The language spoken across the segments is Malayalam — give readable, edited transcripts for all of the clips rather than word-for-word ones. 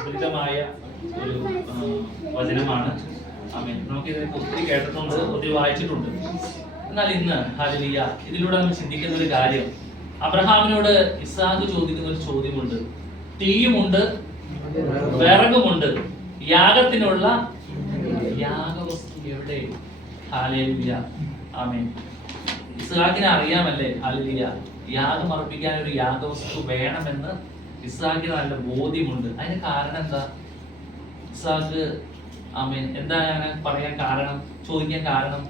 സുപരിതമായ ഒരു വചനമാണ്. ആമേൻ. നമുക്കിതിനെ ഒത്തിരി കേട്ടിട്ടുണ്ട്, ഒത്തിരി വായിച്ചിട്ടുണ്ട്. എന്നാൽ ഇന്ന് ഹല്ലേലൂയ ഇതിലൂടെ നമ്മൾ ചിന്തിക്കുന്ന ഒരു കാര്യം, അബ്രഹാമിനോട് ഇസ്ഹാക്ക് ചോദിക്കുന്ന ഒരു ചോദ്യമുണ്ട്. തീയുമുണ്ട്, വിറകുമുണ്ട്, യാഗത്തിനുള്ള യാഗവസ്തു എവിടെ? ഹല്ലേലൂയ. ആമേൻ. ഇസ്ഹാക്കിനെ അറിയാമല്ലേ? ഹല്ലേലൂയ. യാഗം അർപ്പിക്കാൻ ഒരു യാഗവസ്തു വേണമെന്ന് ഇസ്ഹാക്കിന് നല്ല ബോധ്യമുണ്ട്. അതിന് കാരണം എന്താ? ഇസ്ഹാക്ക് ആമേൻ എന്താ അങ്ങനെ പറയാൻ കാരണം, ചോദിക്കാൻ കാരണം?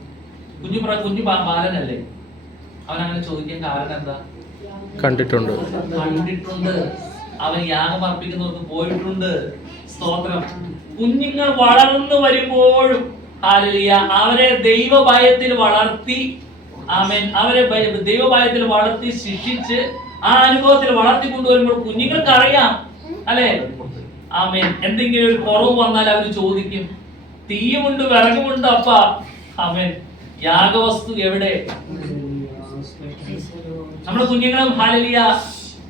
കുഞ്ഞു ബാലനല്ലേ, അവനങ്ങനെ ചോദിക്കാൻ കാരണം എന്താ? കണ്ടിട്ടുണ്ട്. അവൻ യാഗം അർപ്പിക്കുന്നവർക്ക് പോയിട്ടുണ്ട്. സ്തോത്രം. കുഞ്ഞുങ്ങൾ വളർന്നു വരുമ്പോഴും ഹല്ലേലൂയ അവരെ ദൈവഭയത്തിൽ വളർത്തി, ആമേൻ, അവരെ ദൈവഭയത്തിൽ വളർത്തി ശിക്ഷിച്ച് ആ അനുഭവത്തിൽ വളർത്തിക്കൊണ്ടുവരുമ്പോൾ കുഞ്ഞുങ്ങൾക്ക് അറിയാം അല്ലെ, ആമേൻ, എന്തെങ്കിലും ഒരു കുറവ് വന്നാൽ അവർ ചോദിക്കും, തീയുമുണ്ട്, വിറകുമുണ്ട് അപ്പ, ആമേൻ, യാഗവസ്തു എവിടെ? നമ്മുടെ കുഞ്ഞുങ്ങളും ഹല്ലേലൂയ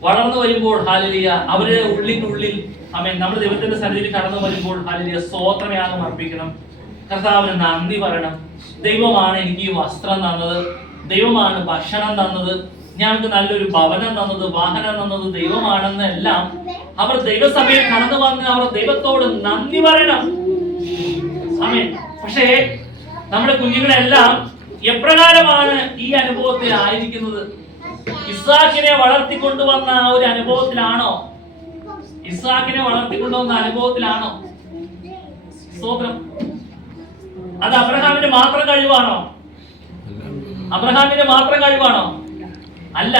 വളർന്നു വരുമ്പോൾ ഹല്ലേലൂയ അവരുടെ ഉള്ളിനുള്ളിൽ, ആമേൻ, നമ്മുടെ ദൈവത്തിന്റെ സന്നിധിയിൽ കടന്നു വരുമ്പോൾ ഹല്ലേലൂയ സ്തോത്രയാഗം അർപ്പിക്കണം. കർത്താവിന് നന്ദി പറയണം. ദൈവമാണ് എനിക്ക് ഈ വസ്ത്രം തന്നത്, ദൈവമാണ് ഭക്ഷണം തന്നത്, ഞങ്ങൾക്ക് നല്ലൊരു ഭവനം തന്നത്, വാഹനം തന്നത് ദൈവമാണെന്നെല്ലാം അവർ ദൈവസഭയിൽ കടന്നു വന്ന് അവർ ദൈവത്തോട് നന്ദി പറയണം. ആമേൻ. പക്ഷേ നമ്മുടെ കുഞ്ഞുങ്ങളെല്ലാം എപ്രകാരമാണ് ഈ അനുഭവത്തിൽ ആയിരിക്കുന്നത്? ഇസ്ഹാക്കിനെ വളർത്തിക്കൊണ്ടുവന്ന ആ ഒരു അനുഭവത്തിലാണോ? ഇസ്ഹാക്കിനെ വളർത്തിക്കൊണ്ടുവന്ന അനുഭവത്തിലാണോ? സ്തോത്രം. അത് അബ്രഹാമിന്റെ മാത്രം കഴിവാണോ? അബ്രഹാമിന്റെ മാത്രം കഴിവാണോ? അല്ല.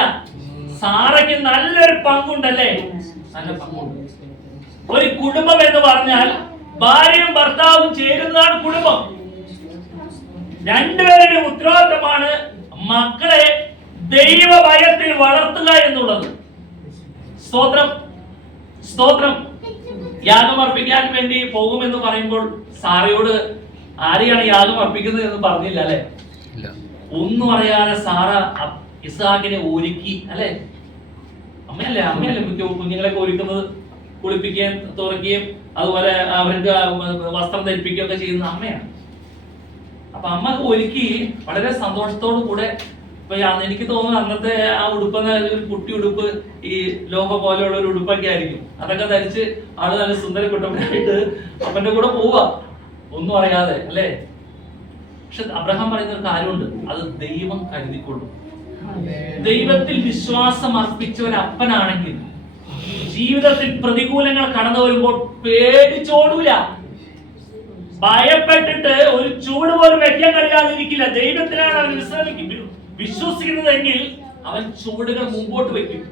സാറയ്ക്ക് നല്ലൊരു പങ്കുണ്ടല്ലേ? നല്ല പങ്കുണ്ട്. ഒരു കുടുംബം എന്ന് പറഞ്ഞാൽ ഭാര്യയും ഭർത്താവും ചേരുന്നതാണ് കുടുംബം. രണ്ടുപേരുടെയും ഉത്തരവാദിത്തമാണ് മക്കളെ ദൈവഭയത്തിൽ വളർത്തുക എന്നുള്ളത്. സ്തോത്രം, സ്തോത്രം. യാഗം അർപ്പിക്കാൻ വേണ്ടി പോകുമെന്ന് പറയുമ്പോൾ സാറയോട് ആരെയാണ് യാഗം അർപ്പിക്കുന്നത് എന്ന് പറഞ്ഞില്ല അല്ലെ? ഒന്നും അറിയാതെ സാറ ഇസ്ഹാക്കിനെ ഒരുക്കി അല്ലെ? അമ്മയല്ലേ കുഞ്ഞുങ്ങളൊക്കെ ഒരുക്കുന്നത്, കുളിപ്പിക്കുകയും തുറക്കുകയും അതുപോലെ അവർക്ക് വസ്ത്രം ധരിപ്പിക്കുകയും ഒക്കെ ചെയ്യുന്ന അമ്മയാണ്. അപ്പൊ അമ്മ ഒരുക്കി വളരെ സന്തോഷത്തോടു കൂടെ. ഇപ്പൊ എനിക്ക് തോന്നുന്നു അന്നത്തെ ആ ഉടുപ്പെന്ന കുട്ടി ഉടുപ്പ് ഈ ലോക പോലെയുള്ള ഒരു ഉടുപ്പൊക്കെ ആയിരിക്കും. അതൊക്കെ ധരിച്ച് ആള് നല്ല സുന്ദര കുട്ടപ്പനായിട്ട് അപ്പന്റെ കൂടെ പോവാ, ഒന്നും അറിയാതെ അല്ലേ? പക്ഷെ അബ്രഹാം പറയുന്ന ഒരു കാര്യമുണ്ട്, അത് ദൈവം കരുതിക്കൊള്ളും. ദൈവത്തിൽ വിശ്വാസം അർപ്പിച്ച ഒരു അപ്പനാണെങ്കിൽ ജീവിതത്തിൽ പ്രതികൂലങ്ങൾ കടന്നു വരുമ്പോൾ പേടിച്ചോടൂല, ഭയപ്പെട്ടിട്ട് ഒരു ചൂട് പോലും വെക്കാൻ കഴിയാതിരിക്കില്ല. ദൈവത്തിലാണ് അവൻ വിശ്വസിക്കുന്നതെങ്കിൽ അവൻ ചുവടുകൾ മുമ്പോട്ട് വെക്കും.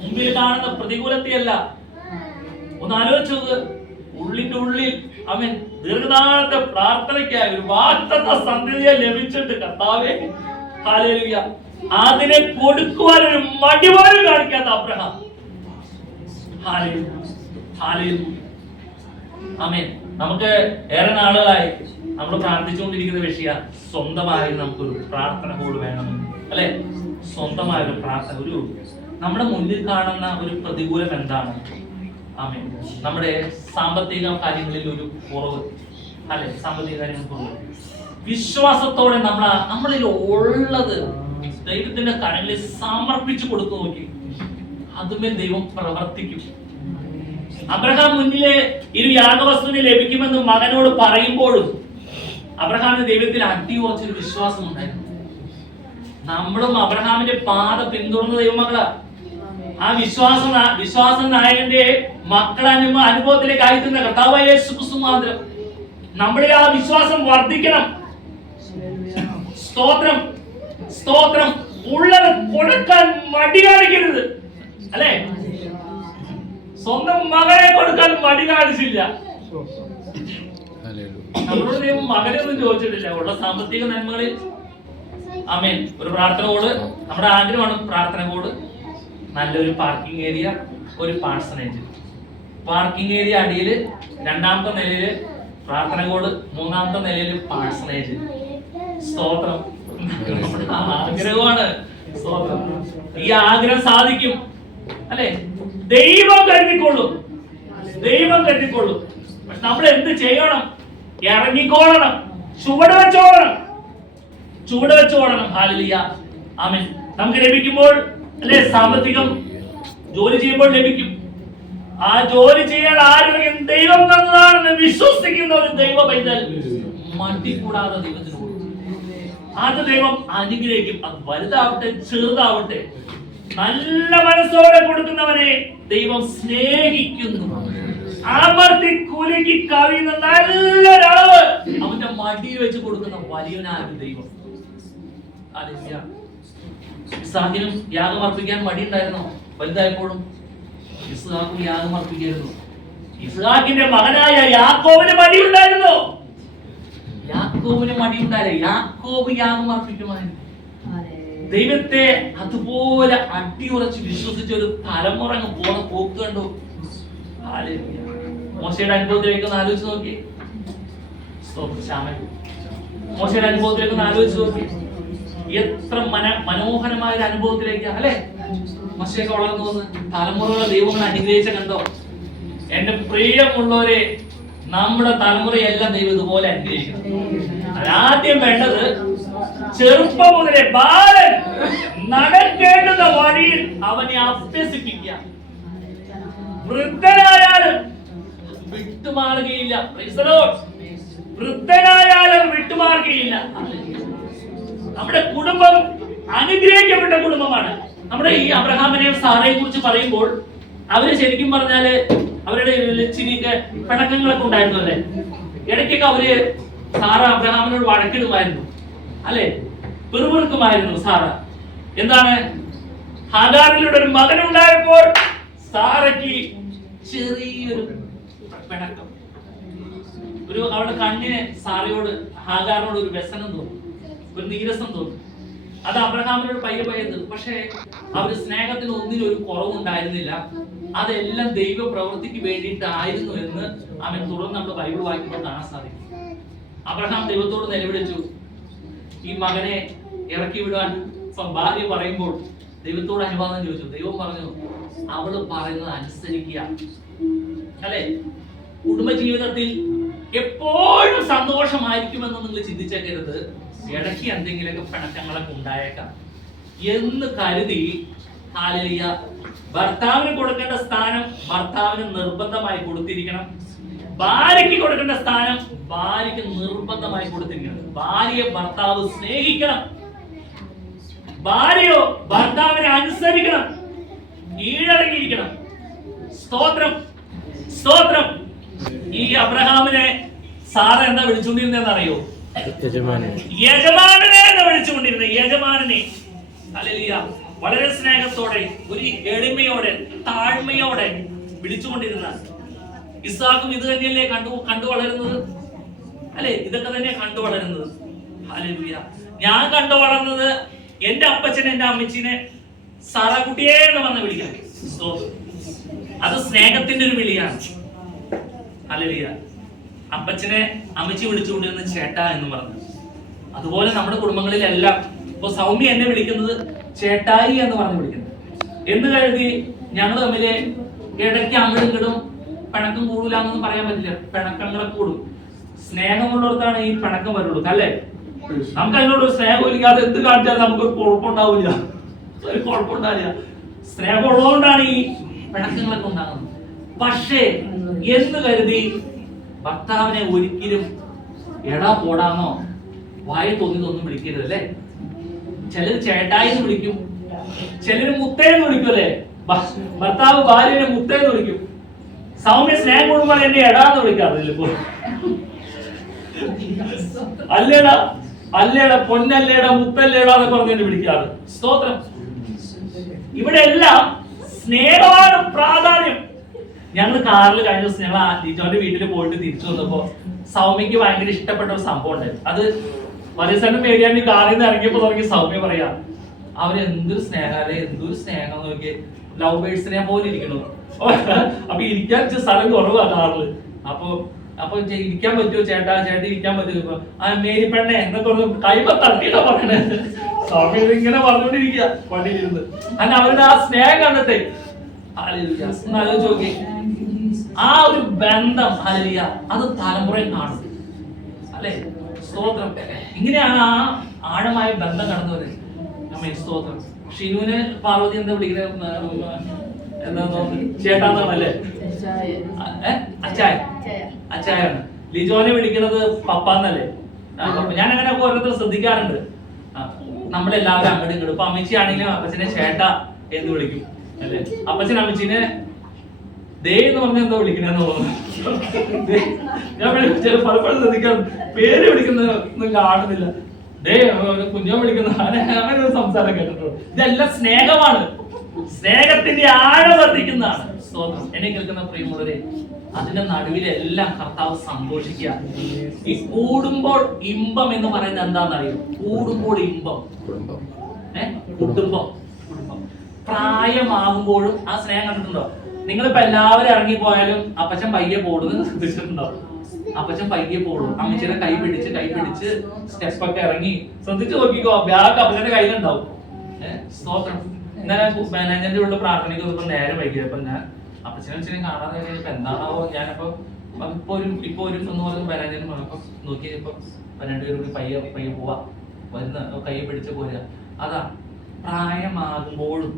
മുമ്പിൽ കാണുന്ന പ്രതികൂലത്തെയല്ല. ഒന്ന് ആലോചിച്ചത്, ഉള്ളിന്റെ ഉള്ളിൽ അവൻ ദീർഘനാളത്തെ പ്രാർത്ഥനയ്ക്കായി ഒരു വാഗ്ദത്ത സന്ധിയെ ലഭിച്ചിട്ട് കർത്താവേ ഹല്ലേലൂയ അതിനെ കൊടുക്കുവാൻ ഒരു മടി പോലും കാണിക്കാത്ത അബ്രഹാം. Hallelujah, hallelujah. ആമേൻ. നമുക്ക് ഏറെ നാളുകളായി നമ്മൾ പ്രാർത്ഥിച്ചുകൊണ്ടിരിക്കുന്ന വിഷയ സ്വന്തമായി നമുക്കൊരു പ്രാർത്ഥന കൂടെ വേണമെന്ന് അല്ലെ? സ്വന്തമായൊരു പ്രാർത്ഥന. ഒരു നമ്മുടെ മുന്നിൽ കാണുന്ന ഒരു പ്രതികൂലം എന്താണ്? ആമേൻ. നമ്മുടെ സാമ്പത്തിക കാര്യങ്ങളിൽ ഒരു കുറവ് അല്ലെ? സാമ്പത്തിക കാര്യങ്ങൾ കുറവ്. വിശ്വാസത്തോടെ നമ്മളിൽ ഉള്ളത് ദൈവത്തിന്റെ കരങ്ങളിൽ സമർപ്പിച്ചു കൊടുത്തു നോക്കി, അതുമേ ദൈവം പ്രവർത്തിക്കും. അബ്രഹാം മുന്നിലെ ഇരു യാഗവസ്തുവിനെ ലഭിക്കുമെന്ന് മകനോട് പറയുമ്പോഴും അബ്രഹാമിന് ദൈവത്തിൽ അടിയുറച്ചൊരു വിശ്വാസം ഉണ്ടായിരുന്നു. നമ്മളും അബ്രഹാമിന്റെ പാത പിന്തുടർന്ന ദൈവമക്കളാ. ആ വിശ്വാസ നായകന്റെ അനുഭവത്തിലേക്ക് അയക്കുന്ന കർത്താവായ യേശു ക്രിസ്തു മാത്രം നമ്മളിൽ ആ വിശ്വാസം വർദ്ധിക്കണം. സ്തോത്രം, സ്തോത്രം. ഉള്ളത് കൊടുക്കാൻ മടി കാണിക്കരുത് അല്ലെ? സ്വന്തം മകനെ കൊടുക്കാൻ മടി കാണിച്ചില്ല. നമ്മളോട് ദൈവം മകനൊന്നും ചോദിച്ചിട്ടില്ല. ഉള്ള സാമ്പത്തിക നന്മകളിൽ ആമേൻ ഒരു പ്രാർത്ഥന കോഡ് നമ്മുടെ ആഗ്രഹമാണ്. പ്രാർത്ഥന കോഡ് നല്ലൊരു പാർക്കിംഗ് ഏരിയ, ഒരു പാഴ്സണേജ്. പാർക്കിംഗ് ഏരിയ അടിയിൽ, രണ്ടാമത്തെ നിലയില് പ്രാർത്ഥന കോഡ്, മൂന്നാമത്തെ നിലയില് പാഴ്സണേജ്. സ്തോത്രം. ആഗ്രഹമാണ്. സ്തോത്രം. ഈ ആഗ്രഹം സാധിക്കും അല്ലെ? ദൈവം കരുതിക്കൊള്ളും. ദൈവം കെട്ടിക്കൊള്ളും. പക്ഷെ നമ്മൾ എന്ത് ചെയ്യണം? ഇറങ്ങിക്കോളണം, ചുവട് വെച്ചോളണം. ഹല്ലേലൂയ, ആമേൻ. നമുക്ക് ലഭിക്കുമ്പോൾ അല്ലെ, സാമ്പത്തികം ജോലി ചെയ്യുമ്പോൾ ലഭിക്കും. ആ ജോലി ചെയ്യാൻ ആരോഗ്യം ദൈവം തന്നതാണെന്ന് വിശ്വസിക്കുന്ന ഒരു ദൈവ പൈതൽ മടി കൂടാതെ ദൈവത്തിന് കൊടുക്കും. അത് ദൈവം അനുഗ്രഹിക്കും. അത് വലുതാവട്ടെ ചെറുതാവട്ടെ, നല്ല മനസ്സോടെ കൊടുക്കുന്നവനെ ദൈവം സ്നേഹിക്കുന്നു. അമർത്തി കുലുക്കി കവിയുന്ന നല്ലൊരളവ് അവന്റെ മടി വെച്ച് കൊടുക്കുന്ന വലിയവനാണ് ദൈവം. ഇസ്ഹാക്കിനും യാഗം അർപ്പിക്കാൻ മടി ഉണ്ടായിരുന്നോ? വലുതായപ്പോഴും ഇസ്ഹാക്കും യാഗം അർപ്പിക്കായിരുന്നു. ഇസ്ഹാക്കിന്റെ മകനായ യാക്കോബിന് മടിയുണ്ടായിരുന്നോ? യാക്കോബിന് മടിയുണ്ടായില്ല. യാക്കോബ് യാഗം അർപ്പിക്കുമായിരുന്നു. ദൈവത്തെ അതുപോലെ അടിയുറച്ച് വിശ്വസിച്ച ഒരു തലമുറ പോണ പോക്ക് കണ്ടു. മോശയുടെ അനുഭവത്തിലേക്ക് ഒന്ന് ആലോചിച്ച് നോക്കി. മോശയുടെ അനുഭവത്തിലേക്ക് ഒന്ന് ആലോചിച്ച് നോക്കി. എത്ര മനോഹരമായ ഒരു അനുഭവത്തിലേക്ക് അല്ലെ മോശയൊക്കെ വളർന്നു വന്ന് തലമുറകളെ ദൈവങ്ങളെ അനുഗ്രഹിച്ച കണ്ടോ? എന്റെ പ്രിയമുള്ളവരെ, നമ്മുടെ തലമുറയെല്ലാം ദൈവം ഇതുപോലെ അനുഗ്രഹിക്കണം. ആദ്യം വേണ്ടത് ചെറുപ്പം മുതലേ ബാലൻ നടക്കേണ്ടുന്ന വഴിയിൽ അവനെ അഭ്യസിപ്പിക്കുക. വൃദ്ധനായാലും വിട്ടുമാറുകയില്ല. വൃദ്ധനായാലും വിട്ടുമാറുകയില്ല. നമ്മുടെ കുടുംബം അനുഗ്രഹിക്കപ്പെട്ട കുടുംബമാണ്. നമ്മുടെ ഈ അബ്രഹാമിനെയും സാറയെ കുറിച്ച് പറയുമ്പോൾ അവര് ശരിക്കും പറഞ്ഞാല് അവരുടെ ചിരിക്ക് പിണക്കങ്ങളൊക്കെ ഉണ്ടായിരുന്നു അല്ലെ. ഇടയ്ക്കൊക്കെ അവര് സാറ അബ്രഹാമിനോട് വഴക്കിടുമായിരുന്നു അല്ലെ, പിറുപിറുക്കുമായിരുന്നു സാറ. എന്താണ്? ഹാഗാറിലൂടെ ഒരു മകനുണ്ടായപ്പോൾ സാറയ്ക്ക് ചെറിയൊരു പിണക്കം, അവളുടെ കണ്ണിന് സാറയോട് ഹാഗാറിനോട് ഒരു വ്യസനം തോന്നും, ഒരു നീരസം തോന്നും. അത് അബ്രഹാമിനോട് പയ്യെ തീർന്നു. പക്ഷേ അവര് സ്നേഹത്തിന് ഒന്നിനും ഒരു കുറവുണ്ടായിരുന്നില്ല. അതെല്ലാം ദൈവ പ്രവൃത്തിക്ക് വേണ്ടിയിട്ടായിരുന്നു എന്ന് അവൻ തുടർന്ന് നമ്മൾ ബൈബിൾ വായിക്കുമ്പോൾ കാണാൻ സാധിക്കും. അബ്രഹാം ദൈവത്തോട് നിലവിളിച്ചു, ഈ മകനെ ഇറക്കി വിടാൻ ഭാര്യ പറയുമ്പോൾ ദൈവത്തോട് അനുവാദം ചോദിച്ചു. ദൈവം പറഞ്ഞു, അവള് പറയുന്നത് അനുസരിക്കുക. അല്ലെ, കുടുംബജീവിതത്തിൽ എപ്പോഴും സന്തോഷമായിരിക്കുമെന്ന് നിങ്ങൾ ചിന്തിച്ചേക്കരുത്. ഇടയ്ക്ക് എന്തെങ്കിലുമൊക്കെ പിണക്കങ്ങളൊക്കെ ഉണ്ടായേക്കാം എന്ന് കരുതി ഹല്ലേലൂയ, ഭർത്താവിന് കൊടുക്കേണ്ട സ്ഥാനം ഭർത്താവിന് നിർബന്ധമായി കൊടുത്തിരിക്കണം. ഭാര്യയ്ക്ക് കൊടുക്കേണ്ട സ്ഥാനം ഭാര്യയ്ക്ക് നിർബന്ധമായി കൊടുത്തിരിക്കണം. ഭാര്യയെ ഭർത്താവ് സ്നേഹിക്കണം, ഭാര്യയോ ഭർത്താവിനെ അനുസരിക്കണം, കീഴടങ്ങിയിരിക്കണം. സ്തോത്രം, സ്തോത്രം. ഈ അബ്രഹാമിനെ സാറ എന്താ വിളിച്ചുകൊണ്ടിരുന്നതെന്ന് അറിയോ? യജമാനനെ എന്ന് വിളിച്ചുകൊണ്ടിരുന്നത്. യജമാനനെ. ഹല്ലേലൂയ. വളരെ സ്നേഹത്തോടെ, ഒരു എളിമയോടെ, താഴ്മയോടെ വിളിച്ചുകൊണ്ടിരുന്ന ഇസ്ഹാക്കും ഇത് തന്നെയല്ലേ കണ്ടു വളരുന്നത് അല്ലെ? ഇതൊക്കെ തന്നെ കണ്ടു വളരുന്നത്. ഹല്ലേലൂയ. ഞാൻ കണ്ടു വളർന്നത് എന്റെ അപ്പച്ചനെ എന്റെ അമ്മച്ചിനെ സാറാക്കുട്ടിയെ എന്ന് പറഞ്ഞ് വിളിക്കാൻ. അത് സ്നേഹത്തിന്റെ ഒരു വിളിയാണ്. ഹല്ലേലൂയ. അപ്പച്ചനെ അമ്മച്ചി വിളിച്ചുകൊണ്ടിരുന്ന ചേട്ടാ എന്ന് പറഞ്ഞു. അതുപോലെ നമ്മുടെ കുടുംബങ്ങളിലെല്ലാം ഇപ്പൊ സൗമ്യ എന്നെ വിളിക്കുന്നത് ചേട്ടായി എന്ന് പറഞ്ഞ് വിളിക്കുന്നത്. എന്ന് കരുതി ഞങ്ങൾ തമ്മില് ഇടയ്ക്ക് അങ്ങോട്ടും ഇങ്ങോട്ടും പിണക്കം കൂടൂല എന്നൊന്നും പറയാൻ പറ്റില്ല. പിണക്കങ്ങളെ കൂടും. സ്നേഹമുള്ളിടത്താണ് ഈ പിണക്കം വരുള്ളൂ അല്ലേ? നമുക്ക് അതിനോട് സ്നേഹം ഇല്ലാതെ എന്ത് കാണിച്ചാലും നമുക്കൊരു കുഴപ്പമുണ്ടാവില്ല, ഒരു കുഴപ്പമുണ്ടാവില്ല. സ്നേഹമുള്ളതുകൊണ്ടാണ് ഈ പിണക്കങ്ങളൊക്കെ ഉണ്ടാകുന്നത്. പക്ഷേ എന്ന് കരുതി ഭർത്താവിനെ ഒരിക്കലും എടാ പോടാന്നോ വായ തോന്നിയതൊന്നും വിളിക്കരുത് അല്ലേ? ചിലര് ചേട്ടായി എന്ന് വിളിക്കും, ചിലര് മുത്തേന്ന് വിളിക്കും അല്ലേ? ഭർത്താവ് ഭാര്യനെ മുത്തേന്ന് വിളിക്കും. സൗമ്യ സ്നേഹം കൂടുമ്പോൾ എന്നെ എടാന്ന് വിളിക്കാറില്ല ഇപ്പോൾ. അല്ലേടാ അല്ലേടാ പൊന്നല്ലേടാ മുത്തല്ലേടാ എന്നൊക്കെ പറഞ്ഞ് വിളിക്കാറ്. സ്തോത്രം. ഇവിടെ എല്ലാം സ്നേഹമാണ് പ്രാധാന്യം. ഞങ്ങൾ കാറിൽ കഴിഞ്ഞ ദിവസം ഞങ്ങൾ ലിജോന്റെ വീട്ടിൽ പോയിട്ട് തിരിച്ചു വന്നപ്പോ സൗമ്യക്ക് ഭയങ്കര ഇഷ്ടപ്പെട്ട ഒരു സംഭവം ഉണ്ടായിരുന്നു. അത് വലിയ പേടിയാണ്ട് കാറിൽ നിന്ന് ഇറങ്ങിയപ്പോ തുടങ്ങി സൗമ്യ പറയാ, അവരെന്തൊരു സ്നേഹാലേ, എന്തൊരു സ്നേഹം നോക്കി, ലവ് ബേഴ്സിനെ പോലെ ഇരിക്കണു. അപ്പൊ ഇരിക്കാൻ സ്ഥലം കുറവാ കാറില്. അപ്പൊ ഇരിക്കാൻ പറ്റുമോ ചേട്ടാ, ചേട്ടൻ ഇരിക്കാൻ പറ്റുമോ? ആ മേരി പെണ്ണെ എന്നൊക്കെ കൈമ തട്ടിയിട്ടാ പറയണേ. സ്വാമി ഇങ്ങനെ പറഞ്ഞോണ്ടിരിക്കുക വണ്ടിയിലിരുന്ന്. അല്ല അവരുടെ ആ സ്നേഹം കണ്ടിട്ടേ ആലോചിച്ച് നോക്കി, ആ ബന്ധം ഹല്ലേലൂയ അത് തലമുറയിൽ കാണും അല്ലെ. സ്തോത്രം. ഇങ്ങനെയാണ് ആ ആഴമായ ബന്ധം കടന്നു വരുന്നത്. സ്തോത്രം. ഷിനുവിന് പാർവതി എന്താ വിളിക്കുന്നത്? എന്താ ചേട്ടാന്നാണല്ലേ? അച്ചായാണ്. ലിജോനെ വിളിക്കുന്നത് പപ്പാന്നല്ലേ? ഞാൻ അങ്ങനെ ഓരോരുത്തർ ശ്രദ്ധിക്കാറുണ്ട്. നമ്മളെല്ലാവരും അങ്ങോട്ടും ഇങ്ങോട്ടും. ഇപ്പൊ അമ്മച്ചി ആണെങ്കിലും അപ്പച്ചനെ ചേട്ട എന്ന് വിളിക്കും അല്ലെ. അപ്പച്ചൻ അമ്മച്ചിനെ ദേ എന്ന് പറഞ്ഞ എന്താ വിളിക്കണെന്ന് തോന്നുന്നു. ഞാൻ പലപ്പോഴും ശ്രദ്ധിക്കാറുണ്ട്. പേര് വിളിക്കുന്നതൊന്നും കാണുന്നില്ല. ദേ കുഞ്ഞോ വിളിക്കുന്ന അങ്ങനെ ഒരു സംസാരം കേട്ടിട്ടുള്ളൂ. ഇതെല്ലാം സ്നേഹമാണ്. സ്നേഹത്തിന്റെ ആഴം വർദ്ധിക്കുന്നതാണ്. സ്തോത്രം. എന്നെ കേൾക്കുന്ന പ്രിയമുള്ളവരെ, അതിന്റെ നടുവിലെല്ലാം കർത്താവ് സന്തോഷിക്കുക. ഈ കൂടുമ്പോൾ ഇമ്പം എന്ന് പറയുന്നത് എന്താണെന്നറിയോ? കൂടുമ്പോൾ ഇമ്പം, കുടുംബം. പ്രായമാകുമ്പോഴും ആ സ്നേഹം കണ്ടിട്ടുണ്ടോ? നിങ്ങളിപ്പോ എല്ലാവരും ഇറങ്ങിപ്പോയാലും അപ്പച്ചൻ പയ്യെ പോടുന്നത് ശ്രദ്ധിച്ചിട്ടുണ്ടോ? അപ്പച്ചൻ പയ്യെ പോടും. അമ്മച്ചിയുടെ കൈ പിടിച്ച് സ്റ്റെപ്പൊക്കെ ഇറങ്ങി ശ്രദ്ധിച്ചു നോക്കിക്കോ. ബാഗ് അപ്പച്ചന്റെ കയ്യിലുണ്ടാവും. സ്തോത്രം. ഇന്നലെ മാനേജറിന്റെ ഉള്ള പ്രാർത്ഥനയ്ക്ക് ഇപ്പൊ നേരം വൈകിയത്. അപ്പൊ ഞാൻ അപ്പച്ചനെ കാണാതെ ഇപ്പൊ എന്താണാവോ. ഞാനപ്പോ ഇപ്പൊ ഒരു എന്ന് പറഞ്ഞ മാനേജറിന് പറഞ്ഞപ്പോ നോക്കിയപ്പോ രണ്ടുപേരും കൂടി പയ്യെ പോവാ വരുന്ന കൈ പിടിച്ച് പോരുക. അതാ പ്രായമാകുമ്പോഴും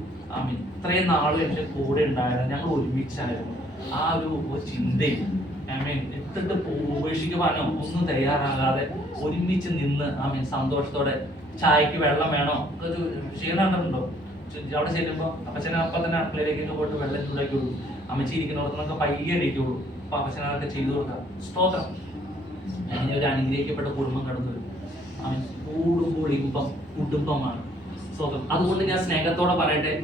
ഇത്രയും നാളും എന്റെ കൂടെ ഉണ്ടായിരുന്നു. ഞങ്ങൾ ഒരുമിച്ചായിരുന്നു. ആ ഒരു ചിന്തയും ഇട്ടിട്ട് ഉപേക്ഷിക്കുവാനോ ഒന്നും തയ്യാറാകാതെ ഒരുമിച്ച് നിന്ന് സന്തോഷത്തോടെ ചായക്ക് വെള്ളം വേണോ ഒരു ക്ഷീണമുണ്ടോ അവിടെ ചെല്ലുമ്പോ അപ്പച്ചനെ അപ്പം തന്നെ അടുക്കളയിലേക്ക് പോയിട്ട് വെള്ളം ചൂടാക്കിയുള്ളൂ. അമ്മച്ചി ഇരിക്കുന്നിടത്തുനിന്നൊക്കെ പയ്യെ ഇരിക്കുള്ളൂ. അപ്പൊ അപ്പച്ചനൊക്കെ ചെയ്തു കൊടുക്കാം. സ്തോത്രം. ഒരു അനുഗ്രഹിക്കപ്പെട്ട കുടുംബം കടന്നു വരും. കൂടുമ്പോൾ ഇമ്പം കുടുംബമാണ്. സ്തോത്രം. അതുകൊണ്ട് ഞാൻ സ്നേഹത്തോടെ പറയട്ടെ,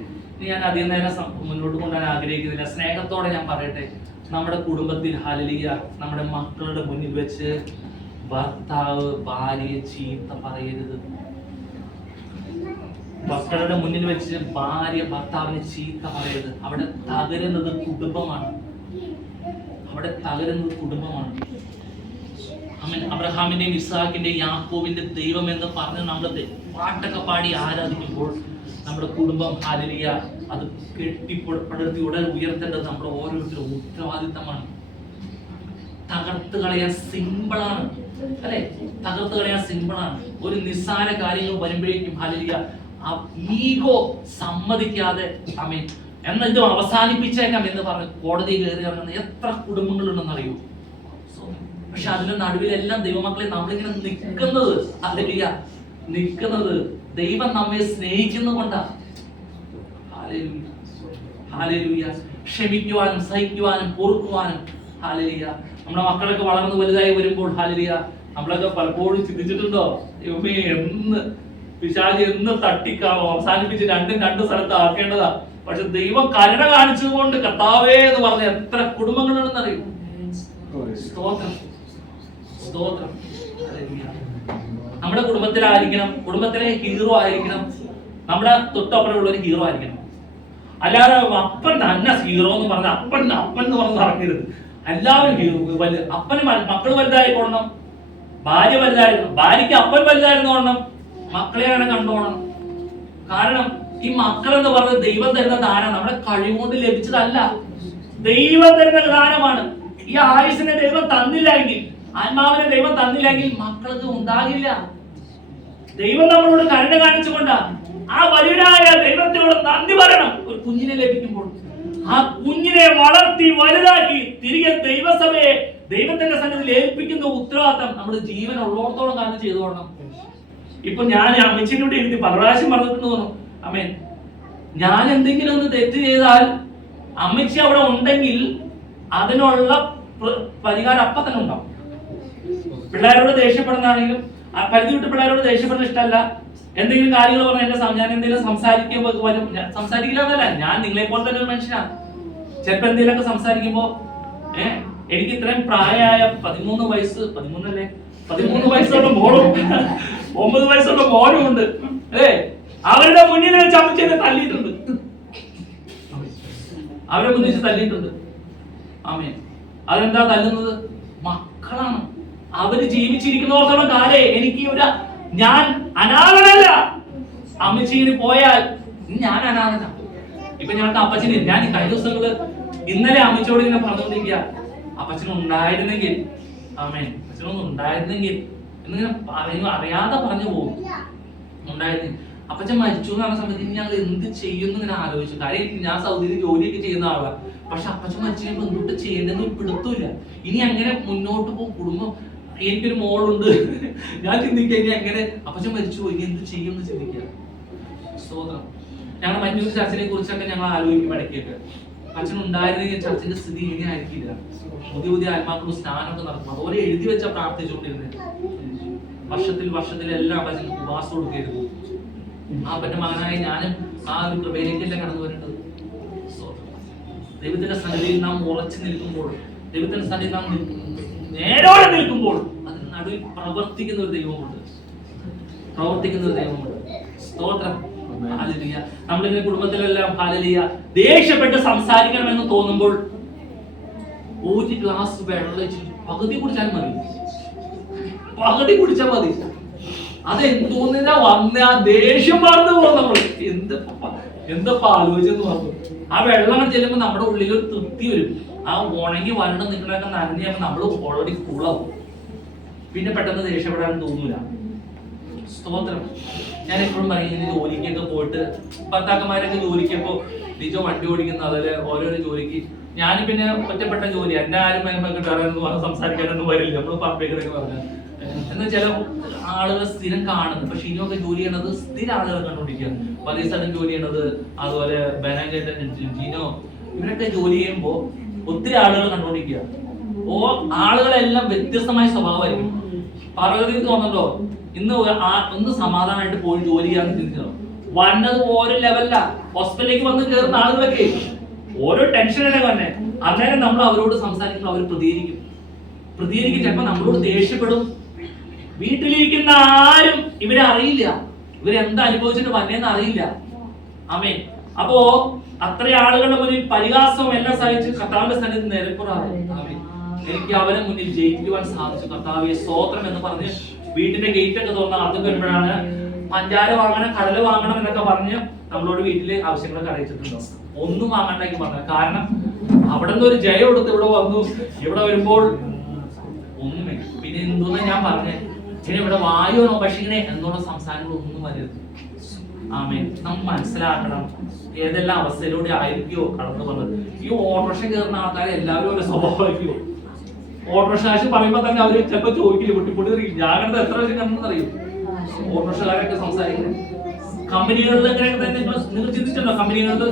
ഞാൻ അധികം നേരം മുന്നോട്ട് കൊണ്ടുപോകാൻ ആഗ്രഹിക്കുന്നില്ല. സ്നേഹത്തോടെ ഞാൻ പറയട്ടെ, നമ്മുടെ കുടുംബത്തിൽ ഹല്ലേലൂയ നമ്മുടെ മക്കളുടെ മുന്നിൽ വെച്ച് ഭർത്താവ് ഭാര്യയെ ചീത്ത പറയരുത്. മക്കളുടെ മുന്നിൽ വെച്ച് ഭാര്യ ഭർത്താവിനെ ചീത്ത പറയരുത്. അവിടെ തകരുന്നത് കുടുംബമാണ്. അബ്രഹാമിന്റെയും ഇസ്ഹാക്കിന്റെയും യാക്കോബിന്റെ ദൈവം എന്ന് പറഞ്ഞ് നമ്മൾ പാട്ടൊക്കെ പാടി ആരാധിക്കുമ്പോൾ നമ്മുടെ കുടുംബം ഹല്ലേലൂയ അത് കെട്ടിപ്പടുത്തി ഉടൻ ഉയർത്തേണ്ടത് നമ്മുടെ ഓരോരുത്തരും ഉത്തരവാദിത്തമാണ്. തകർത്ത് കളയാൻ സിമ്പിളാണ് അല്ലെ? തകർത്ത് കളയാൻ സിമ്പിളാണ്. ഒരു നിസ്സാര കാര്യങ്ങൾ വരുമ്പോഴേക്കും ഹല്ലേലൂയ ആ ഈഗോ സമ്മതിക്കാതെ എന്നാൽ ഇത് അവസാനിപ്പിച്ചേക്കാം എന്ന് പറഞ്ഞ് കോടതി കയറി ഇറങ്ങുന്ന എത്ര കുടുംബങ്ങളുണ്ടെന്ന് അറിയൂ. പക്ഷെ അതിന്റെ നടുവിലെല്ലാം ദൈവമക്കളെ നമ്മളിങ്ങനെ നിൽക്കുന്നത് ദൈവം നമ്മെ സ്നേഹിക്കുന്നതുകൊണ്ടാണ്. ഹല്ലേലൂയ. ക്ഷമിക്കുവാനും സഹിക്കുവാനും പൊറുക്കുവാനും. ഹല്ലേലൂയ. നമ്മുടെ മക്കളൊക്കെ വളർന്നു വലുതായി വരുമ്പോൾ ഹല്ലേലൂയ നമ്മളൊക്കെ പലപ്പോഴും ചിന്തിച്ചിട്ടുണ്ടോ? എന്ന് പിശാചി എന്ന് തട്ടിക്കാവോ അവസാനിപ്പിച്ച് രണ്ട് സ്ഥലത്ത് ആക്കേണ്ടതാ. പക്ഷെ ദൈവം കരുണ കാണിച്ചതുകൊണ്ട് കർത്താവേ എന്ന് പറഞ്ഞ എത്ര കുടുംബങ്ങളുണ്ടെന്ന് അറിയും. സ്തോത്രം. നമ്മുടെ കുടുംബത്തിലായിരിക്കണം, കുടുംബത്തിലെ ഹീറോ ആയിരിക്കണം, നമ്മുടെ തൊട്ടപ്പുറമുള്ള ഒരു ഹീറോ ആയിരിക്കണം. അല്ലാതെ അപ്പൻ തന്നെ ഹീറോ എന്ന് പറഞ്ഞ അപ്പൻ എന്ന് പറഞ്ഞ് നടക്കരുത്. എല്ലാവരും അപ്പന് മക്കൾ വലുതായിക്കൊള്ളണം, ഭാര്യ വലുതായിരുന്നു, ഭാര്യയ്ക്ക് അപ്പൻ വലുതായിരുന്നോണം, മക്കളെ അങ്ങനെ കണ്ടോണം. കാരണം ഈ മക്കൾ എന്ന് പറഞ്ഞത് ദൈവം തരുന്ന ദാനം, നമ്മുടെ കഴിവുകൊണ്ട് ലഭിച്ചതല്ല, ദൈവം തരുന്ന ദാനമാണ്. ഈ ആയുസിനെ ദൈവം തന്നില്ലെങ്കിൽ, ആത്മാവിനെ ദൈവം തന്നില്ലെങ്കിൽ മക്കൾക്ക് ഉണ്ടാകില്ല. ദൈവം നമ്മളോട് കരുണ കാണിച്ചുകൊണ്ടാ. ആ വലിയനായ ദൈവത്തിനോട് നന്ദി പറയണം. ഒരു കുഞ്ഞിനെ ലഭിക്കുമ്പോൾ ആ കുഞ്ഞിനെ വളർത്തി വലുതാക്കി തിരികെ ദൈവസഭയെ ദൈവത്തിന്റെ സന്നിധിയിൽ ഏൽപ്പിക്കുന്ന ഉത്തരവാദിത്തം നമ്മുടെ ജീവൻ ഉള്ളോടത്തോളം കാലം ചെയ്തുകൊള്ളണം. ഇപ്പൊ ഞാൻ അമ്മച്ചിനോട് ഇരുത്തി പല പ്രാവശ്യം പറഞ്ഞിട്ട് തോന്നുന്നു, അമ്മേ ഞാൻ എന്തെങ്കിലും ഒന്ന് തെറ്റ് ചെയ്താൽ അമ്മച്ചി അവിടെ ഉണ്ടെങ്കിൽ അതിനുള്ള പരിഹാരം അപ്പൊ തന്നെ ഉണ്ടാവും. പിള്ളേരോട് ദേഷ്യപ്പെടുന്നതാണെങ്കിലും പരിധി വിട്ട് പിള്ളേരോട് ദേഷ്യപ്പെടുന്ന ഇഷ്ടമല്ല. എന്തെങ്കിലും കാര്യങ്ങൾ പറഞ്ഞാൽ ഞാൻ എന്തെങ്കിലും സംസാരിക്കില്ല എന്നല്ല, ഞാൻ നിങ്ങളെ പോലെ തന്നെ ഒരു മനുഷ്യനാണ്. ചിലപ്പോ എന്തെങ്കിലുമൊക്കെ സംസാരിക്കുമ്പോ എനിക്ക് ഇത്രയും പ്രായമായ 13 വയസ്സുള്ള മോളും 9 വയസ്സുള്ള മോനും ഉണ്ട്. അവരുടെ മുന്നിൽ വെച്ച് അമ്മച്ചെന്നെ തല്ലിയിട്ടുണ്ട്. അവരുടെ മുന്നിൽ വെച്ച് തല്ലിയിട്ടുണ്ട്. ആമേൻ. അതെന്താ തല്ലുന്നത്? മക്കളാണ്. അവര് ജീവിച്ചിരിക്കുന്നോടത്തോളം കാലേ എനിക്ക് ഞാൻ അനാഥനല്ല. അമ്മച്ചീന് പോയാൽ ഞാൻ അനാഥന. ഇപ്പൊ ഞങ്ങൾക്ക് അപ്പച്ചന് ഞാൻ ഈ കഴിഞ്ഞ ദിവസങ്ങള് ഇന്നലെ അമ്മച്ചോട് ഇങ്ങനെ പറഞ്ഞുകൊണ്ടിരിക്കുക, അപ്പച്ചനും ഉണ്ടായിരുന്നെങ്കിൽ, ആമേൻ, അപ്പച്ചനൊന്നും ഉണ്ടായിരുന്നെങ്കിൽ എന്നിങ്ങനെ പറയുന്നു, അറിയാതെ പറഞ്ഞു പോകും. ഉണ്ടായിരുന്നു അപ്പച്ചൻ മരിച്ചു എന്ന് പറഞ്ഞ സമയത്ത് ഇനി ഞങ്ങൾ എന്ത് ചെയ്യുന്നു ഇങ്ങനെ ആലോചിച്ചു. കാര്യം ഞാൻ സൗദിയിൽ ജോലിയൊക്കെ ചെയ്യുന്ന ആളാണ്. പക്ഷെ അപ്പച്ചൻ മരിച്ചു കഴിയുമ്പോൾ എന്തൊട്ട് ചെയ്യേണ്ടെന്ന് ഒരു പിടുത്തമില്ല. ഇനി അങ്ങനെ മുന്നോട്ട് പോകും. കുടുംബം, എനിക്കൊരു മോളുണ്ട്, ഞാൻ ചിന്തിക്കുക ഇനി എങ്ങനെ അപ്പച്ചൻ മരിച്ചു പോയി ഇനി എന്ത് ചെയ്യും എന്ന് ചിന്തിക്കുക. സ്തോത്രം. ഞങ്ങൾ മറ്റൊരു ചർച്ചിനെ കുറിച്ചൊക്കെ ഞങ്ങൾ ആലോചിക്കും ഇടയ്ക്കൊക്കെ. അച്ഛൻ ഉണ്ടായിരുന്നെങ്കിൽ ചർച്ചിന്റെ സ്ഥിതി ഇങ്ങനെ ആയിരിക്കില്ല. പുതിയ പുതിയ ആത്മാക്കളും സ്നാനമൊക്കെ നടക്കും. അതുപോലെ എഴുതി വെച്ചാൽ പ്രാർത്ഥിച്ചുകൊണ്ടിരുന്നത്. വർഷത്തിലെല്ലാം അപ്പച്ചൻ ഉപവാസം കൊടുക്കരുത്. അപ്പന്റെ മകനായ ഞാനും ആ ഒരു കൃപയിലേക്കല്ല കടന്നു വരേണ്ടത്. ദൈവത്തിന്റെ സന്നിധിയിൽ നാം ഉറച്ചു നിൽക്കുമ്പോൾ, ദൈവത്തിന്റെ സന്നിധിയിൽ നാം നേരോടെ നിൽക്കുമ്പോൾ അതിന് നടുവിൽ പ്രവർത്തിക്കുന്ന ഒരു ദൈവമുണ്ട്. സ്തോത്രം. ഹല്ലേലൂയ. നമ്മളിങ്ങനെ കുടുംബത്തിലെല്ലാം ഹല്ലേലൂയ ദേഷ്യപ്പെട്ട് സംസാരിക്കണമെന്ന് തോന്നുമ്പോൾ ഒരു ഗ്ലാസ് വെള്ളം പകുതി കുടിച്ചാൽ മതി. അതെന്തോന്നിനാ വന്ന ആ ദേഷ്യം മറന്നു പോകും. നമ്മൾ എന്തപ്പോ ആലോചിച്ചെന്ന് പറഞ്ഞു. ആ വെള്ളം ചെല്ലുമ്പോ നമ്മുടെ ഉള്ളിൽ ഒരു തൃപ്തി വരും. ആ ഉണങ്ങി വരണ്ട നിൽക്കണൊക്കെ നനഞ്ഞ് നമ്മൾ ഓൾറെഡി ഫുള്ളാവും. പിന്നെ പെട്ടെന്ന് ദേഷ്യപ്പെടാൻ തോന്നൂല. സ്തോത്രം. ഞാൻ എപ്പോഴും പറയുന്നത് ജോലിക്കൊക്കെ പോയിട്ട് ഭർത്താക്കന്മാരൊക്കെ ജോലിക്കപ്പോ ഡിജോ വണ്ടി ഓടിക്കുന്ന അതില് ഓരോരോ ജോലിക്ക് ഞാൻ പിന്നെ ഒറ്റപ്പെട്ട ജോലി, എന്നെ ആരും കിട്ടാറൊന്നും സംസാരിക്കാനൊന്നും വരില്ല. നമ്മൾ പമ്പേക്കറൊക്കെ പറഞ്ഞു എന്നാൽ ചില ആളുകൾ സ്ഥിരം കാണുന്നു. പക്ഷെ ഇനിയൊക്കെ ജോലി ചെയ്യണത് സ്ഥിരം ആളുകൾ കണ്ടുപിടിക്കുക. വലിയ സ്ഥലം ജോലി ചെയ്യണത്, അതുപോലെ ജീനോ, ഇവരൊക്കെ ജോലി ചെയ്യുമ്പോൾ ഒത്തിരി ആളുകൾ കണ്ടുപിടിക്കുക. ആളുകളെല്ലാം വ്യത്യസ്തമായ സ്വഭാവമായിരിക്കും. പാർവതി തോന്നുന്നുണ്ടോ ഇന്ന് സമാധാനമായിട്ട് പോയി ജോലി ചെയ്യാന്ന് ചിന്തിച്ചോ? വന്നത് ഓരോ ലെവലില ഹോസ്പിറ്റലിലേക്ക് വന്ന് കയറുന്ന ആളുകളൊക്കെ ഓരോ ടെൻഷനൊക്കെ തന്നെ. അന്നേരം നമ്മൾ അവരോട് സംസാരിക്കുമ്പോൾ അവർ പ്രതികരിക്കും. ചിലപ്പോൾ നമ്മളോട് ദേഷ്യപ്പെടും. വീട്ടിലിരിക്കുന്ന ആരും ഇവരെ അറിയില്ല, ഇവരെന്താ അനുഭവിച്ചിട്ട് വന്നേന്ന് അറിയില്ല. ആമേൻ. അപ്പോ അത്ര ആളുകളുടെ മുന്നിൽ പരിഹാസവും എല്ലാം സഹിച്ച് കർത്താവിന്റെ സന്നിധിയിൽ നിരപ്പുറാണ്. എനിക്ക് അവരെ മുന്നിൽ ജയിക്കുവാൻ സാധിച്ചു. കർത്താവേ സ്തോത്രം എന്ന് പറഞ്ഞ് വീട്ടിന്റെ ഗേറ്റ് ഒക്കെ തുറന്ന് അകത്ത് വരുമ്പോഴാണ് പഞ്ചാര വാങ്ങണം, കടല വാങ്ങണം എന്നൊക്കെ പറഞ്ഞ് നമ്മളോട് വീട്ടില് ആവശ്യങ്ങളൊക്കെ അറിയിച്ചിട്ടുണ്ടോ? ഒന്നും വാങ്ങണ്ടാക്കി പറഞ്ഞു. കാരണം അവിടെ നിന്ന് ഒരു ജയം എടുത്ത് ഇവിടെ വന്നു. ഇവിടെ വരുമ്പോൾ ഒന്നുമേ. പിന്നെ എന്തോന്ന് ഞാൻ പറഞ്ഞേ, ഇനി ഇവിടെ വായുവോ ഭക്ഷിക്കണേ എന്നുള്ള സംസാരങ്ങൾ ഒന്നും വരരുത്. ആമേൻ. നമ്മൾ മനസ്സിലാക്കണം ഏതെല്ലാം അവസ്ഥയിലൂടെ ആയിരിക്കുമോ കടന്നു വന്നത്. ഈ ഓട്ടോറിക്ഷ കയറുന്ന ആൾക്കാരെ എല്ലാവരും ഒരു സ്വഭാവമായിരിക്കുമോ? ഓട്ടോറിക്ഷ കാശ് പറയുമ്പോ തന്നെ അവര് ചിലപ്പോ ചോദിക്കില്ല, പൊട്ടിപ്പൊട്ടി ജാഗ്രത എത്ര വർഷം കണ്ടെന്നറിയും ഓട്ടോറിക്ഷക്കാരൊക്കെ സംസാരിക്കുന്നത്. കമ്പനികളിൽ എങ്ങനെയൊക്കെ തന്നെ നിങ്ങൾ ചിന്തിച്ചിട്ടുണ്ടോ? കമ്പനികളിൽ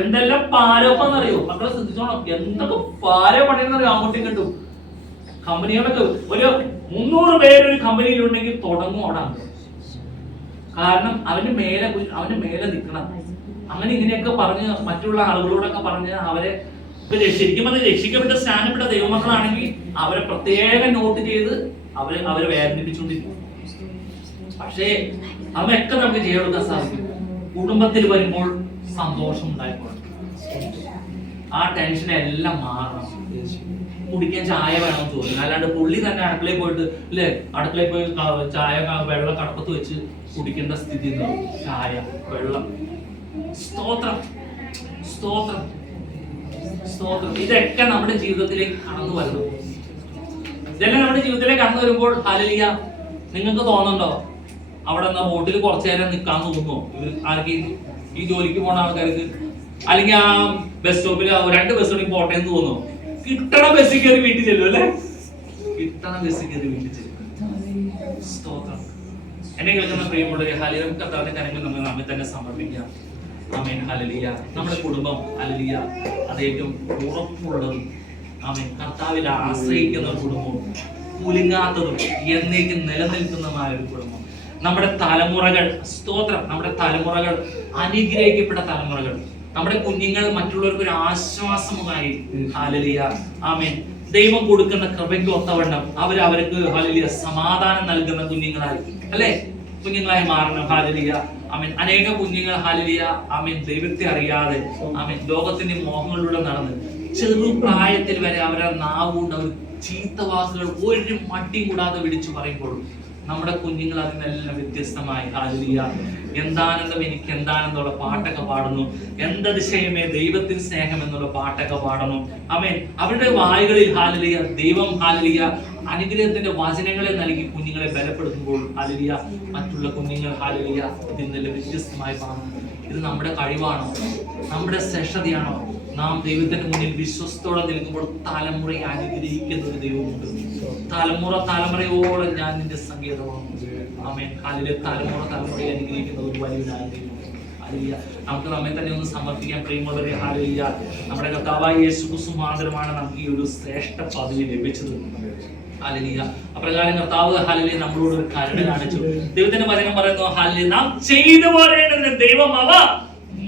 എന്തെല്ലാം പാരപ്പന്നറിയോ? മക്കളെ ശ്രദ്ധിച്ചോണം. എന്തൊക്കെ പാര പണിയെന്നറിയോ? അങ്ങോട്ടും കിട്ടും. കമ്പനികളൊക്കെ ഒരു 300 പേര് ഒരു കമ്പനിയിലുണ്ടെങ്കിൽ തുടങ്ങും അവിടെ. കാരണം അവന് മേലെ നിൽക്കണം. അങ്ങനെ ഇങ്ങനെയൊക്കെ പറഞ്ഞ് മറ്റുള്ള ആളുകളോടൊക്കെ പറഞ്ഞ് അവരെ ശരിക്കും അത് രക്ഷിക്കപ്പെട്ട സ്നാനപ്പെട്ട ദൈവമക്കളാണെങ്കിൽ അവരെ പ്രത്യേകം നോട്ട് ചെയ്ത് അവരെ വേദനിപ്പിച്ചുകൊണ്ടിരിക്കും. പക്ഷേ അവയൊക്കെ നമുക്ക് ചെയ്തെടുക്കാൻ സാധിക്കും. കുടുംബത്തിൽ വരുമ്പോൾ സന്തോഷം ഉണ്ടായിക്കോളും. ആ ടെൻഷൻ എല്ലാം മാറണം. കുടിക്കാൻ ചായ വേണമെന്ന് തോന്നുന്നു. അല്ലാണ്ട് പുള്ളി തന്നെ അടുക്കളയിൽ പോയിട്ട് അല്ലേ, അടുക്കളയിൽ പോയി ചായ വെള്ളം കടപ്പത്ത് വെച്ച് കുടിക്കേണ്ട സ്ഥിതി ഉണ്ടാവും. ചായ, വെള്ളം. സ്തോത്രം. ഇതൊക്കെ നമ്മുടെ ജീവിതത്തിലേക്ക് കടന്നു വരണം. ഇതെല്ലാം നമ്മുടെ ജീവിതത്തിലേക്ക് കടന്നു വരുമ്പോൾ ഹല്ലേലൂയ നിങ്ങൾക്ക് തോന്നുന്നുണ്ടോ അവിടെ ബോട്ടിൽ കുറച്ചു നേരം നിൽക്കാൻ തോന്നുമോ? ആർക്ക് ഈ ജോലിക്ക് പോണ ആൾക്കാർക്ക്, അല്ലെങ്കിൽ ആ ബസ് സ്റ്റോപ്പിൽ 2 ബസ് കൂടി പോട്ടെ എന്ന് തോന്നുമോ? കിട്ടണ ബസ്സിൽ കയറി വീട്ടിൽ ചെല്ലും അല്ലെ? സ്തോത്രം. എന്നെ കേൾക്കുന്ന പ്രിയമുള്ളവരെ, ഹല്ലേലൂയ, കർത്താവിന്റെ കരങ്ങളിൽ നമ്മൾ നമ്മെ തന്നെ സമർപ്പിക്കാം. ആമേൻ. ഹല്ലേലൂയ. നമ്മുടെ കുടുംബം ഹല്ലേലൂയ അത് ഏറ്റവും ഉറപ്പുള്ളതും ആമേൻ കർത്താവിൽ ആശ്രയിക്കുന്ന കുടുംബവും കുലുങ്ങാത്തതും എന്നേക്കും നിലനിൽക്കുന്നതുമായ ഒരു കുടുംബം. നമ്മുടെ തലമുറകൾ, സ്തോത്രം, നമ്മുടെ തലമുറകൾ അനുഗ്രഹിക്കപ്പെട്ട തലമുറകൾ. നമ്മുടെ കുഞ്ഞുങ്ങൾ മറ്റുള്ളവർക്ക് ഒരു ആശ്വാസമായി ഹല്ലേലൂയ ആമേൻ ദൈവം കൊടുക്കുന്ന കൃപയ്ക്ക് ഒത്തവണ്ണം അവർക്ക് ഹല്ലേലൂയ സമാധാനം നൽകുന്ന കുഞ്ഞുങ്ങളായി മാറണം. ഹല്ലേലൂയ ആമേൻ. അനേക കുഞ്ഞുങ്ങൾ ഹല്ലേലൂയ ആമേൻ ദൈവത്തെ അറിയാതെ ആമേൻ ലോകത്തിന്റെ മോഹങ്ങളിലൂടെ നടന്ന് ചെറുപ്രായത്തിൽ വരെ അവരുടെ നാവുകൊണ്ട് അവർ ചീത്ത വാക്കുകൾ ഒരു മടിയും കൂടാതെ വിളിച്ചു പറയുമ്പോൾ നമ്മുടെ കുഞ്ഞുങ്ങൾ അതിനെല്ലാം വ്യത്യസ്തമായി ഹല്ലേലൂയ എന്താനന്ദം എനിക്ക് എന്താനന്ദമുള്ള പാട്ടൊക്കെ പാടുന്നു, എന്തതിശയമേ ദൈവത്തിന് സ്നേഹം എന്നുള്ള പാട്ടൊക്കെ പാടുന്നു. ആമേൻ. അവരുടെ വായുകളിൽ ഹല്ലേലൂയ ദൈവം ഹല്ലേലൂയ അനുഗ്രഹത്തിന്റെ വചനങ്ങളെ നൽകി കുഞ്ഞുങ്ങളെ ബലപ്പെടുത്തുമ്പോൾ ഹല്ലേലൂയ മറ്റുള്ള കുഞ്ഞുങ്ങൾ ഹല്ലേലൂയ ഇതിൽ നിന്ന് വ്യത്യസ്തമായി കാണുന്നു. ഇത് നമ്മുടെ കഴിവാണോ, നമ്മുടെ ശ്രേഷ്ഠതയാണോ? നാം ദൈവത്തിന്റെ മുന്നിൽ വിശ്വസ്തയോടെ നിൽക്കുമ്പോൾ തലമുറയെ അനുഗ്രഹിക്കുന്ന ഒരു ദൈവമുണ്ട്. തലമുറയോളം ഞാൻ നിന്റെ സങ്കേതമാണ്. ആമേൻ. ഹല്ലേലൂയ. തലമുറയെ അനുഗ്രഹിക്കുന്ന ഒരു വലിയ ദൈവമുണ്ട്. ഹല്ലേലൂയ. നമുക്ക് നമ്മെ തന്നെ ഒന്ന് സമർപ്പിക്കാൻ പ്രിയമുള്ളവരെ. ഹല്ലേലൂയ. നമ്മുടെ കർത്താവായ യേശു ക്രിസ്തു മുഖാന്തരമാണ് നമുക്ക് ഈ ഒരു ശ്രേഷ്ഠ പദവി ലഭിച്ചത്. ഹല്ലേലൂയ. അപ്രകാരം കർത്താവ് ഹല്ലേലൂയ നമ്മളോട് ഒരു കരുണ കാണിച്ചു. ദൈവത്തിന്റെ വചനം പറയുന്നു ഹല്ലേലൂയ നാം ചെയ്തു പോരേണ്ടതിന് ദൈവം അവ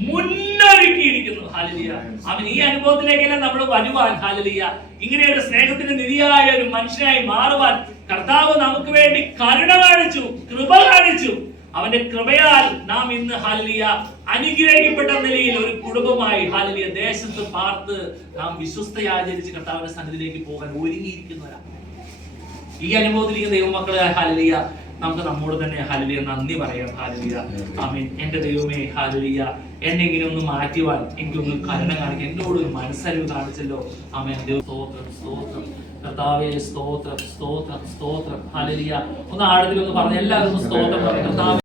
മുന്നൊരുക്കിയിരിക്കുന്നു. ഹല്ലേലൂയ. അവൻ ഈ അനുഭവത്തിലേക്കല്ല നമ്മൾ വരുവാൻ. ഹല്ലേലൂയ. ഇങ്ങനെ ഒരു സ്നേഹത്തിന് നിധിയായ ഒരു മനുഷ്യനായി മാറുവാൻ കർത്താവ് നമുക്ക് വേണ്ടി കരുണ കാണിച്ചു, കൃപ കാണിച്ചു. അവന്റെ കൃപയാൽ നാം ഇന്ന് ഹല്ലേലൂയ അനുഗ്രഹിക്കപ്പെട്ട നിലയിൽ ഒരു കുടുംബമായി ഹല്ലേലൂയ ദേശത്ത് പാർത്ത് നാം വിശ്വസ്തയാചരിച്ച് കർത്താവിന്റെ സന്നിധിയിലേക്ക് പോകാൻ ഒരുങ്ങിയിരിക്കുന്നവരാണ്. ഈ അനുഭവത്തിലിരിക്കുന്ന ദൈവമക്കളെ ഹല്ലേലൂയ നമുക്ക് നമ്മോട് തന്നെ ഹല്ലേലൂയ നന്ദി പറയാം. ഹല്ലേലൂയ. ആമേൻ. എന്റെ ദൈവമേ ഹല്ലേലൂയ എന്നെ ഇങ്ങനെ ഒന്ന് മാറ്റുവാൻ എനിക്കൊന്ന് കരുണ കാണിക്കാൻ എന്നോട് ഒരു മനസ്സറിവ് കാണിച്ചല്ലോ. ആമേൻ. സ്തോത്രം സ്തോത്രം കർത്താവേ, സ്തോത്രം സ്തോത്രം സ്തോത്രം. ഹല്ലേലൂയ. ഒന്ന് ആഴത്തിൽ ഒന്ന് പറഞ്ഞ് എല്ലാവരും സ്തോത്രം പറയാം. കർത്താവേ